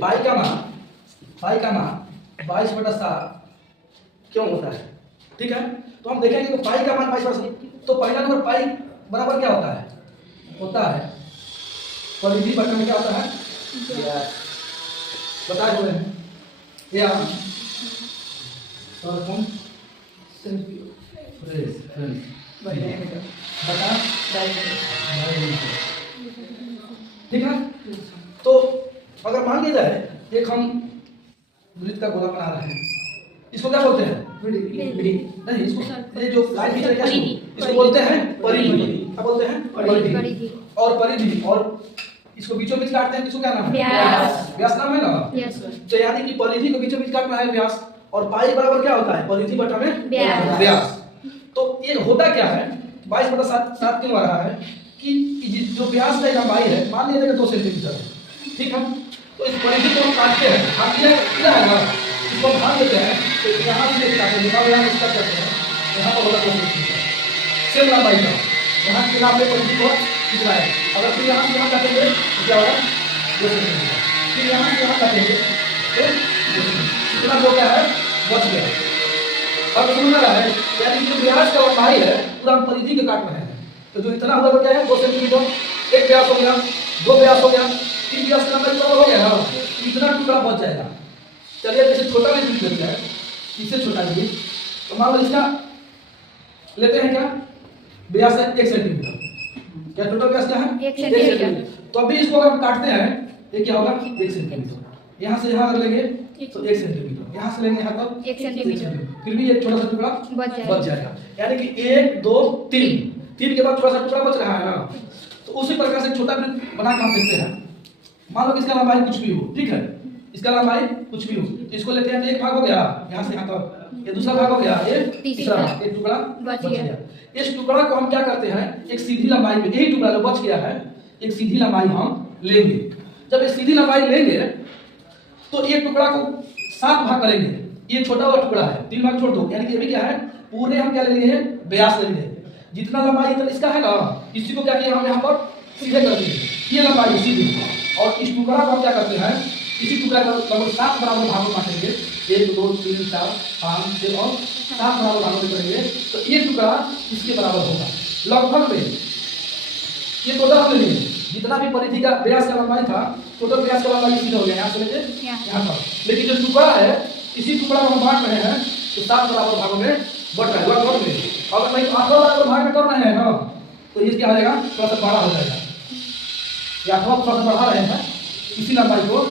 पाई का मान 22/7 क्यों होता है? ठीक है, तो हम देखेंगे तो पाई का मान 22/7, तो पहला नंबर पाई बराबर क्या होता है? परिधि बटा में क्या होता है? बताए हुए हैं या कौन बता, ठीक है। तो अगर मान लिया जाए एक हम वृत्त का गोला बना रहे हैं, इसको क्या बोलते हैं? नहीं, इसको ये जो लाइन खींच रहे हैं इसको बोलते हैं परिधि। क्या बोलते हैं? परिधि। और परिधि और इसको बीचों बीच काटते हैं, इसको क्या नाम है? व्यास। व्यास नाम है ना? तो यानी कि परिधि को बीचों बीच काटना है व्यास, और पाई बराबर क्या होता है? परिधि बटा में व्यास। तो ये होता क्या है? 22/7 क्यों आ रहा है कि जो व्यास का लंबाई है, मान लीजिए 2 सेंटीमीटर है, ठीक है, तो इस परिधि को हम काटते हैं, हम किया है ना, इसको हम भाग देते हैं, तो यहाँ से काटेंगे, यहाँ इसका करते हैं, यहाँ पर होगा 2 सेंटीमीटर सेम लंबाई का, यहाँ के नाम पे परिधि को कितना है। अगर फिर यहाँ से यहाँ काटेंगे तो क्या होगा? 2 सेंटीमीटर। फिर यहाँ से यहाँ काटेंगे तो इतना जो क्या है बच गया। अब समझ रहा है, यानी जो व्यास का लंबाई है पूरा हम परिधि के काट रहे हैं, तो जो इतना होगा तो क्या है? 2 सेंटीमीटर। एक व्यास हो गया, 2 व्यास हो गया, 3 व्यास का लंबाई बराबर हो गया ना, इतना टुकड़ा बच जाएगा। चलिए जैसे छोटा भी बीज लेते हैं, इससे छोटा बीज, तो मान लो इसका लेते हैं क्या? व्यास है 1 सेंटीमीटर। क्या टोटल व्यास क्या है? 1 सेंटीमीटर। तो अभी इसको अगर हम काटते हैं, ये क्या होगा? 1 सेंटीमीटर। यहाँ से यहाँ अगर लेंगे तो 1 सेंटीमीटर, यहाँ से लेंगे यहाँ तक 1 सेंटीमीटर, फिर भी एक छोटा सा टुकड़ा बच जाएगा। यानी कि 1 2 3 के बाद थोड़ा सा टुकड़ा बच रहा है ना, तो उसी प्रकार से छोटा वृत्त बना कर सकते हैं। मान लो कि इसका लंबाई कुछ भी हो, ठीक है, इसका लंबाई कुछ भी हो, तो इसको लेते हैं, तो एक भाग हो गया यहाँ से यहाँ तक, ये दूसरा भाग हो गया, ये तीसरा, एक टुकड़ा बच गया। इस टुकड़ा को हम क्या करते हैं? एक सीधी लंबाई में, यही टुकड़ा जो बच गया है, एक सीधी लंबाई हम लेंगे। जब एक सीधी लंबाई लेंगे तो ये टुकड़ा को 7 भाग करेंगे। ये छोटा हुआ टुकड़ा है, 3 भाग छोड़ दो, यानी कि ये भी क्या है? पूरे हम क्या लेंगे? व्यास लेंगे। जितना लंबाई इतना इसका है ना, इसी को क्या किया हम यहाँ पर सीधे कर दिए, ये लंबाई सीधी। और इस टुकड़ा को हम क्या करते हैं? इसी टुकड़ा को लगभग 7 बराबर भागों में बांटेंगे, 1 2 3 4 5 6 और 7 बराबर भागों में करेंगे, तो ये टुकड़ा इसके बराबर होगा लगभग में। ये टोटल हम लेंगे जितना भी परिधि का व्यास का लंबाई था, टोटल व्यास का लंबाई सीधा हो गया यहाँ से लेके यहाँ तक। लेकिन जो टुकड़ा है, इसी टुकड़ा को हम बांट रहे हैं, तो 7 बराबर भागों में बट रहा है लगभग में। अगर नहीं 8 बराबर भाग में कर रहे हैं ना, तो ये क्या हो जाएगा? थोड़ा सा बड़ा हो जाएगा, या थोड़ा सा बढ़ा रहे हैं इसी लंबाई को।